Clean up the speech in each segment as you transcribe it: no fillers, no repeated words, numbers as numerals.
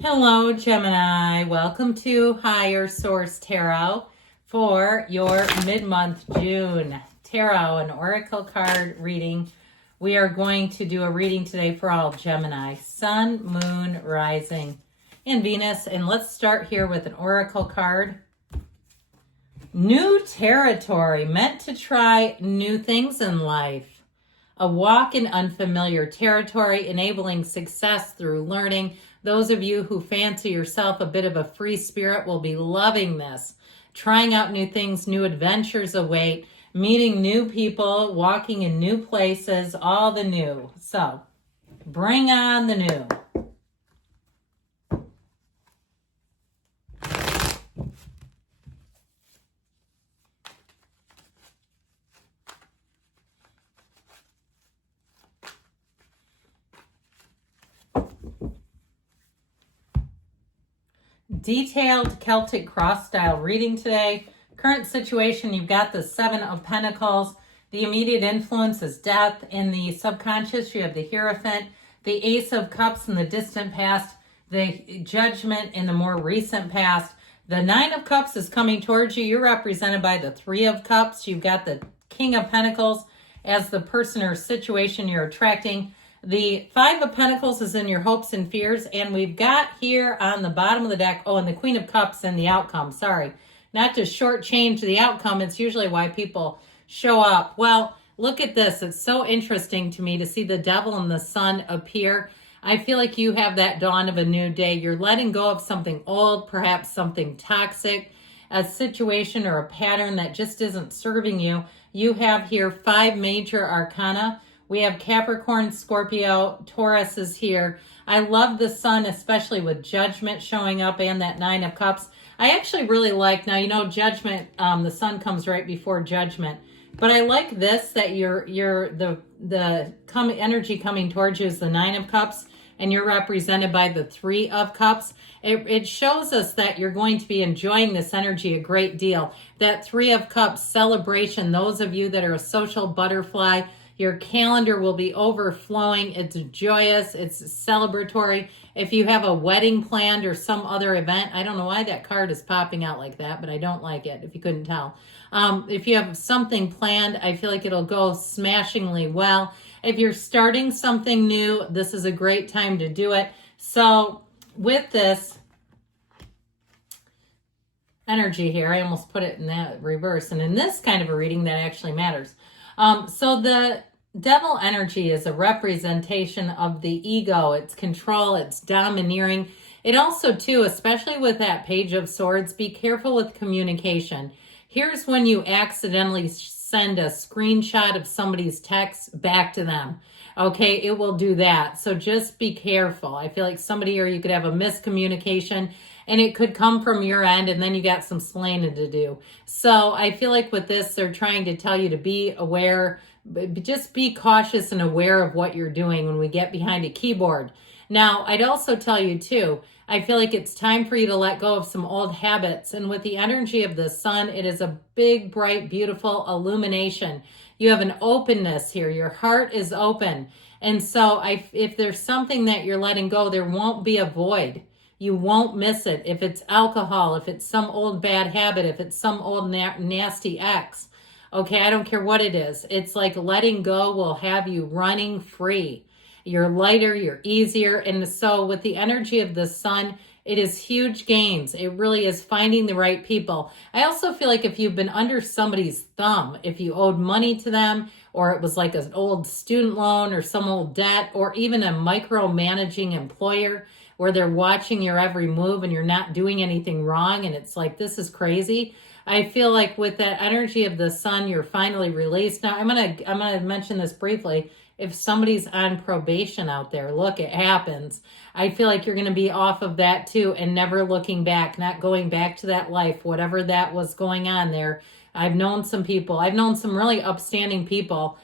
Hello, Gemini. Welcome to Higher Source Tarot for your mid-month June tarot and oracle card reading. We are going to do a reading today for all Gemini, Sun, Moon, Rising, and Venus. And let's start here with an oracle card. New territory, meant to try new things in life. A walk in unfamiliar territory, enabling success through learning. Those of you who fancy yourself a bit of a free spirit will be loving this. Trying out new things, new adventures await, meeting new people, walking in new places, all the new. So, bring on the new. Detailed Celtic cross style reading today. Current situation, you've got the Seven of Pentacles. The immediate influence is death. In the subconscious, you have the Hierophant, the Ace of Cups in the distant past, the Judgment in the more recent past. The Nine of Cups is coming towards you. You're represented by the Three of Cups. You've got the King of Pentacles as the person or situation you're attracting. The Five of Pentacles is in your hopes and fears. And we've got here on the bottom of the deck, and the Queen of Cups in the outcome. Sorry, not to shortchange the outcome. It's usually why people show up. Well, look at this. It's so interesting to me to see the Devil and the Sun appear. I feel like you have that dawn of a new day. You're letting go of something old, perhaps something toxic, a situation or a pattern that just isn't serving you. You have here 5 major arcana. We have Capricorn, Scorpio, Taurus is here. I love the Sun, especially with Judgment showing up and that Nine of Cups. I actually really like, now, Judgment, the Sun comes right before Judgment. But I like this, that energy coming towards you is the Nine of Cups, and you're represented by the Three of Cups. It shows us that you're going to be enjoying this energy a great deal. That Three of Cups celebration, those of you that are a social butterfly, your calendar will be overflowing. It's joyous. It's celebratory. If you have a wedding planned or some other event, I don't know why that card is popping out like that, but I don't like it, if you couldn't tell. If you have something planned, I feel like it'll go smashingly well. If you're starting something new, this is a great time to do it. So with this energy here, I almost put it in that reverse. And in this kind of a reading, that actually matters. So the Devil energy is a representation of the ego. It's control. It's domineering. It also, too, especially with that Page of Swords, be careful with communication. Here's when you accidentally send a screenshot of somebody's text back to them. Okay, it will do that. So just be careful. I feel like somebody, or you could have a miscommunication, and it could come from your end, and then you got some splaining to do. So I feel like with this, they're trying to tell you to be aware, just be cautious and aware of what you're doing when we get behind a keyboard. Now, I'd also tell you too, I feel like it's time for you to let go of some old habits. And with the energy of the Sun, it is a big, bright, beautiful illumination. You have an openness here. Your heart is open. And so if there's something that you're letting go, there won't be a void. You won't miss it. If it's alcohol, if it's some old bad habit, if it's some old nasty ex, okay, I don't care what it is. It's like letting go will have you running free. You're lighter, you're easier. And so with the energy of the Sun, it is huge gains. It really is finding the right people. I also feel like if you've been under somebody's thumb, if you owed money to them, or it was like an old student loan or some old debt, or even a micromanaging employer where they're watching your every move and you're not doing anything wrong, and it's like, this is crazy. I feel like with that energy of the Sun, you're finally released. Now, I'm gonna mention this briefly. If somebody's on probation out there, look, it happens. I feel like you're going to be off of that too, and never looking back, not going back to that life, whatever that was going on there. I've known some people. I've known some really upstanding people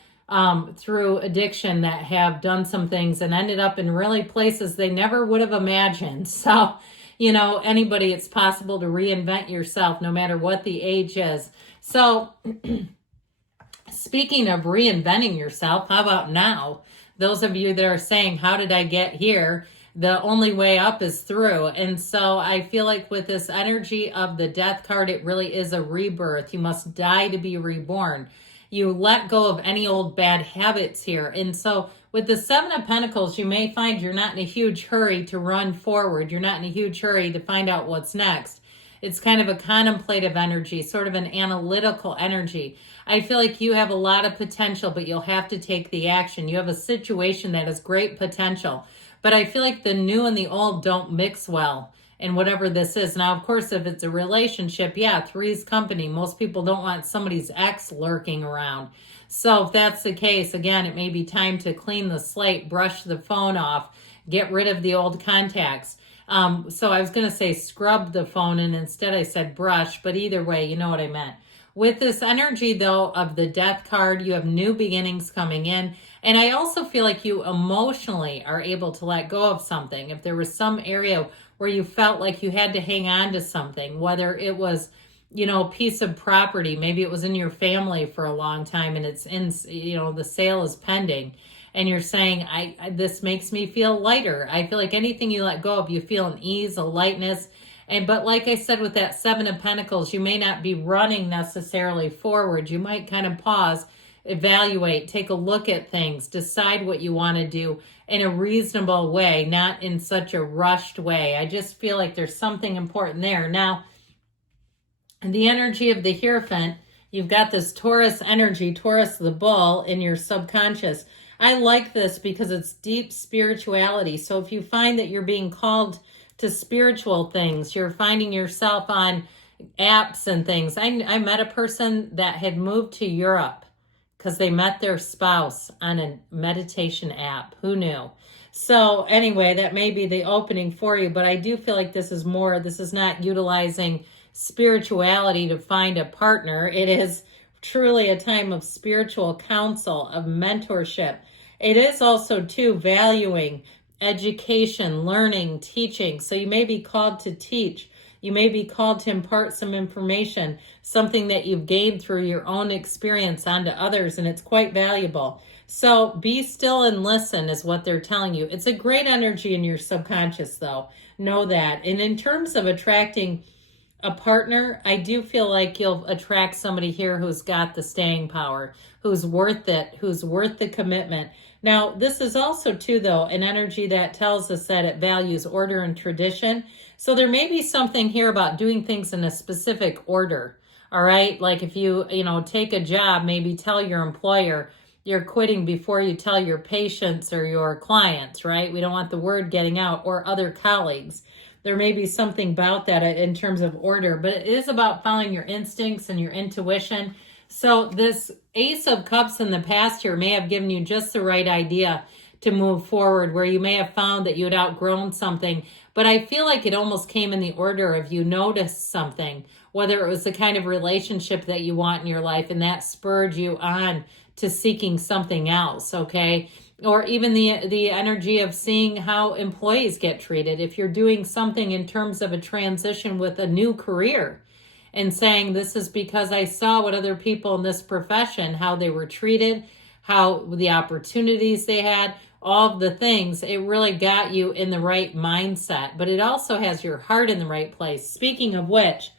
through addiction that have done some things and ended up in really places they never would have imagined. So, anybody, it's possible to reinvent yourself no matter what the age is. So speaking of reinventing yourself, how about now? Those of you that are saying, how did I get here? the only way up is through. And so I feel like with this energy of the death card, it really is a rebirth. You must die to be reborn. You let go of any old bad habits here. And so with the Seven of Pentacles, you may find you're not in a huge hurry to run forward. You're not in a huge hurry to find out what's next. It's kind of a contemplative energy, sort of an analytical energy. I feel like you have a lot of potential, but you'll have to take the action. You have a situation that has great potential. But I feel like the new and the old don't mix well in whatever this is. Now, of course, if it's a relationship, yeah, three's company. Most people don't want somebody's ex lurking around. So if that's the case, again, it may be time to clean the slate, brush the phone off, get rid of the old contacts. So I was going to say scrub the phone, and instead I said brush, but either way, you know what I meant. With this energy, though, of the death card, you have new beginnings coming in. And I also feel like you emotionally are able to let go of something. If there was some area where you felt like you had to hang on to something, whether it was, a piece of property, maybe it was in your family for a long time and it's in, the sale is pending. And you're saying, this makes me feel lighter. I feel like anything you let go of, you feel an ease, a lightness. But like I said, with that Seven of Pentacles, you may not be running necessarily forward. You might kind of pause, evaluate, take a look at things, decide what you want to do in a reasonable way, not in such a rushed way. I just feel like there's something important there. Now, the energy of the Hierophant, you've got this Taurus energy, Taurus the bull, in your subconscious. I like this because it's deep spirituality. So if you find that you're being called to spiritual things, you're finding yourself on apps and things. I met a person that had moved to Europe because they met their spouse on a meditation app. Who knew? So anyway, that may be the opening for you, but I do feel like this is not utilizing spirituality to find a partner. It is truly a time of spiritual counsel, of mentorship. It is also, too, valuing education, learning, teaching. So you may be called to teach. You may be called to impart some information, something that you've gained through your own experience onto others, and it's quite valuable. So be still and listen is what they're telling you. It's a great energy in your subconscious, though. Know that. And in terms of attracting a partner, I do feel like you'll attract somebody here who's got the staying power, who's worth it, who's worth the commitment. Now, this is also, too, though, an energy that tells us that it values order and tradition. So there may be something here about doing things in a specific order, all right? Like if you, take a job, maybe tell your employer you're quitting before you tell your patients or your clients, right? We don't want the word getting out, or other colleagues. There may be something about that in terms of order, but it is about following your instincts and your intuition. So this Ace of Cups in the past here may have given you just the right idea to move forward, where you may have found that you had outgrown something. But I feel like it almost came in the order of you noticed something, whether it was the kind of relationship that you want in your life, and that spurred you on to seeking something else, okay? Or even the energy of seeing how employees get treated. If you're doing something in terms of a transition with a new career and saying, this is because I saw what other people in this profession, how they were treated, how the opportunities they had, all of the things, it really got you in the right mindset. But it also has your heart in the right place. Speaking of which,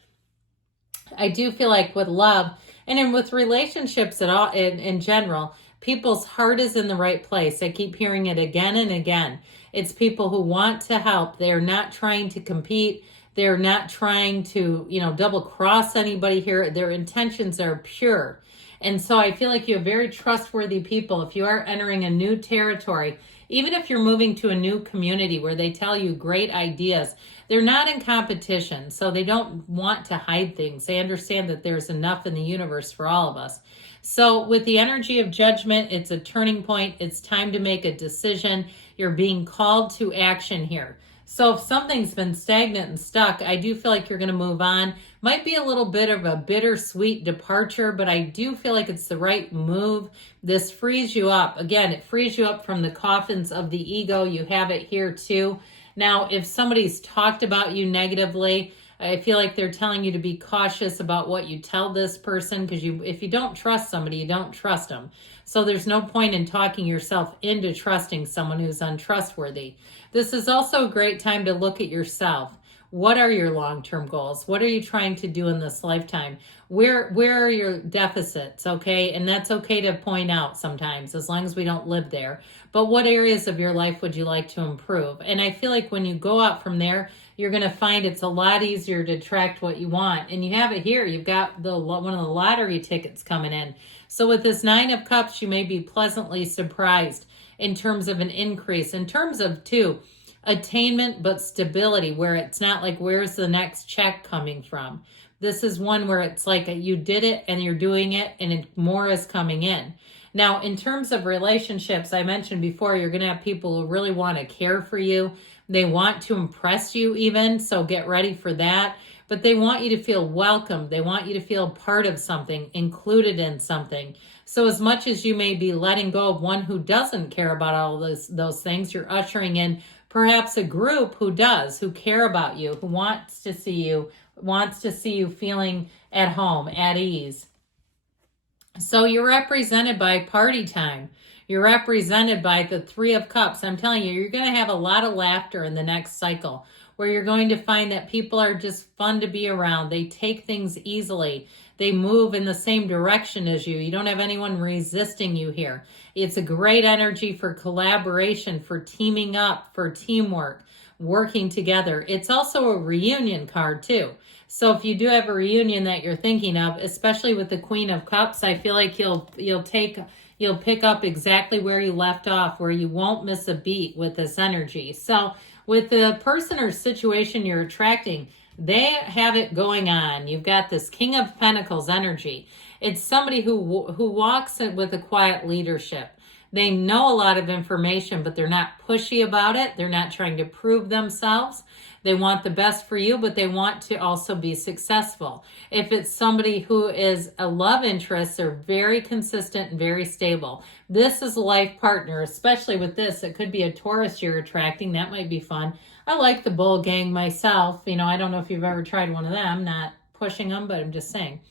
I do feel like with love and with relationships in general, people's heart is in the right place. I keep hearing it again and again. It's people who want to help. They're not trying to compete. They're not trying to, double cross anybody here. Their intentions are pure. And so I feel like you have very trustworthy people. If you are entering a new territory, even if you're moving to a new community where they tell you great ideas, they're not in competition. So they don't want to hide things. They understand that there's enough in the universe for all of us. So with the energy of judgment, it's a turning point. It's time to make a decision. You're being called to action here. So if something's been stagnant and stuck, I do feel like you're going to move on. Might be a little bit of a bittersweet departure, but I do feel like it's the right move. This frees you up. Again, it frees you up from the coffins of the ego. You have it here too. Now, if somebody's talked about you negatively, I feel like they're telling you to be cautious about what you tell this person, because if you don't trust somebody, you don't trust them. So there's no point in talking yourself into trusting someone who's untrustworthy. This is also a great time to look at yourself. What are your long-term goals? What are you trying to do in this lifetime? Where are your deficits, okay? And that's okay to point out sometimes, as long as we don't live there. But what areas of your life would you like to improve? And I feel like when you go out from there, you're going to find it's a lot easier to attract what you want. And you have it here. You've got one of the lottery tickets coming in. So with this 9 of Cups, you may be pleasantly surprised in terms of an increase, in terms of, too, attainment, but stability, where it's not like, where's the next check coming from? This is one where it's like you did it and you're doing it, and more is coming in. Now, in terms of relationships, I mentioned before, you're going to have people who really want to care for you. They want to impress you even, so get ready for that. But they want you to feel welcome. They want you to feel part of something, included in something. So as much as you may be letting go of one who doesn't care about all those things, you're ushering in perhaps a group who does, who care about you, who wants to see you feeling at home, at ease. So you're represented by party time. You're represented by the 3 of Cups. I'm telling you, you're going to have a lot of laughter in the next cycle, where you're going to find that people are just fun to be around. They take things easily. They move in the same direction as you. You don't have anyone resisting you here. It's a great energy for collaboration, for teaming up, for teamwork, working together. It's also a reunion card too. So if you do have a reunion that you're thinking of, especially with the Queen of Cups, I feel like you'll pick up exactly where you left off, where you won't miss a beat with this energy. So with the person or situation you're attracting, they have it going on. You've got this King of Pentacles energy. It's somebody who walks with a quiet leadership. They know a lot of information, but they're not pushy about it. They're not trying to prove themselves. They want the best for you, but they want to also be successful. If it's somebody who is a love interest, they're very consistent and very stable. This is a life partner, especially with this. It could be a Taurus you're attracting. That might be fun. I like the bull gang myself. I don't know if you've ever tried one of them. Not pushing them, but I'm just saying.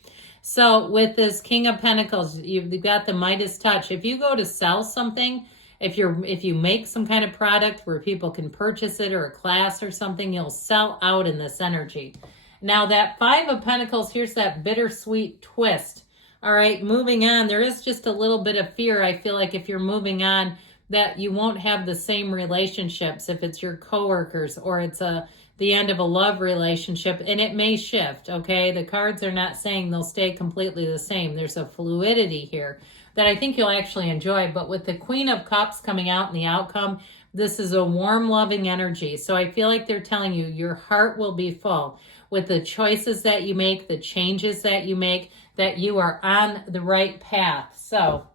So with this King of Pentacles, you've got the Midas touch. If you go to sell something, if you make some kind of product where people can purchase it, or a class or something, you'll sell out in this energy. Now that 5 of Pentacles, here's that bittersweet twist. All right, moving on. There is just a little bit of fear. I feel like if you're moving on, that you won't have the same relationships, if it's your coworkers or it's the end of a love relationship, and it may shift, okay? The cards are not saying they'll stay completely the same. There's a fluidity here that I think you'll actually enjoy. But with the Queen of Cups coming out in the outcome, this is a warm, loving energy. So I feel like they're telling you your heart will be full with the choices that you make, the changes that you make, that you are on the right path. So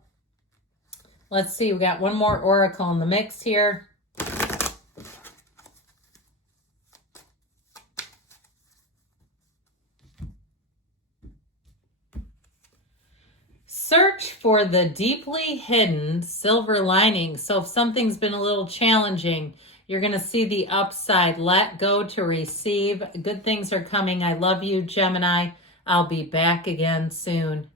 let's see, we got one more oracle in the mix here. Search for the deeply hidden silver lining. So if something's been a little challenging, you're going to see the upside. Let go to receive. Good things are coming. I love you, Gemini. I'll be back again soon.